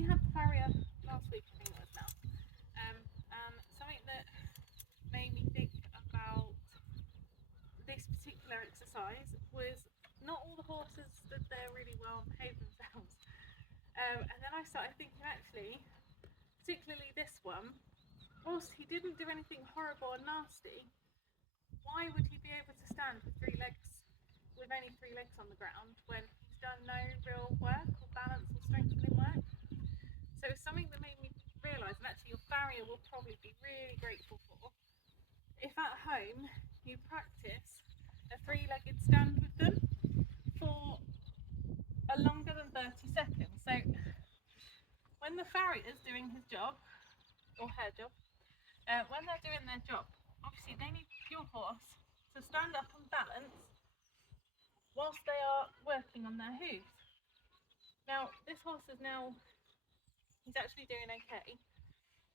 we had the farrier last week, I think it was now. And something that made me think about this particular exercise was not all the horses stood there really well and behaved themselves. And then I started thinking, actually, particularly this one, whilst he didn't do anything horrible and nasty, why would he be able to stand with only three legs on the ground when he's done no real work or balance or strengthening work? So it's something that made me realise, and actually your farrier will probably be really grateful for, if at home you practice a three-legged stand with them for a longer than 30 seconds. So when the farrier's doing his job, or her job, when they're doing their job, obviously they need your horse to stand up and balance whilst they are working on their hooves. Now this horse he's actually doing okay.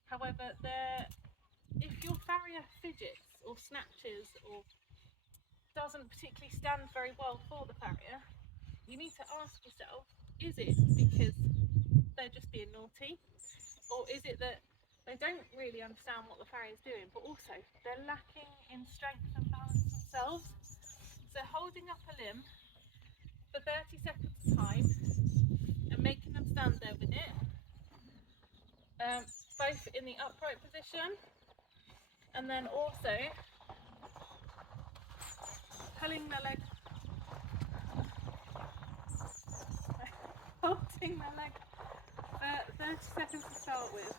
However, if your farrier fidgets or snatches or doesn't particularly stand very well for the farrier, you need to ask yourself, is it because they're just being naughty, or is it that they don't really understand what the farrier is doing, but also they're lacking in strength and balance themselves? So holding up a limb for 30 seconds of time and making them stand there with it, both in the upright position and then also pulling the leg, holding the leg for 30 seconds to start with,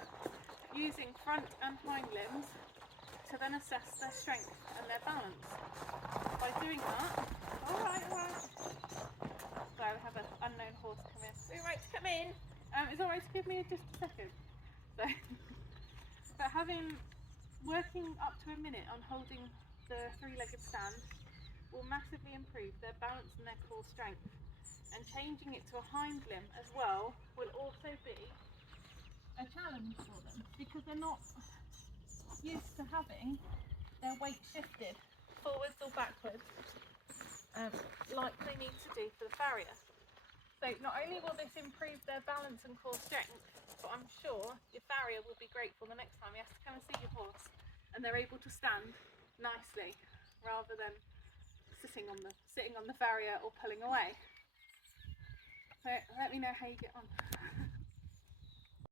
using front and hind limbs to then assess their strength and their balance. By doing that, alright. So I have an unknown horse come in. Are you right to come in? It's alright to give me just a second. So, but working up to a minute on holding the three-legged stand will massively improve their balance and their core strength. And changing it to a hind limb as well will also be a challenge for them, because they're not used to having their weight shifted forwards or backwards like they need to do for the farrier. So not only will this improve their balance and core strength, but I'm sure your farrier will be grateful the next time he has to come and see your horse and they're able to stand nicely rather than sitting on the farrier or pulling away. So let me know how you get on.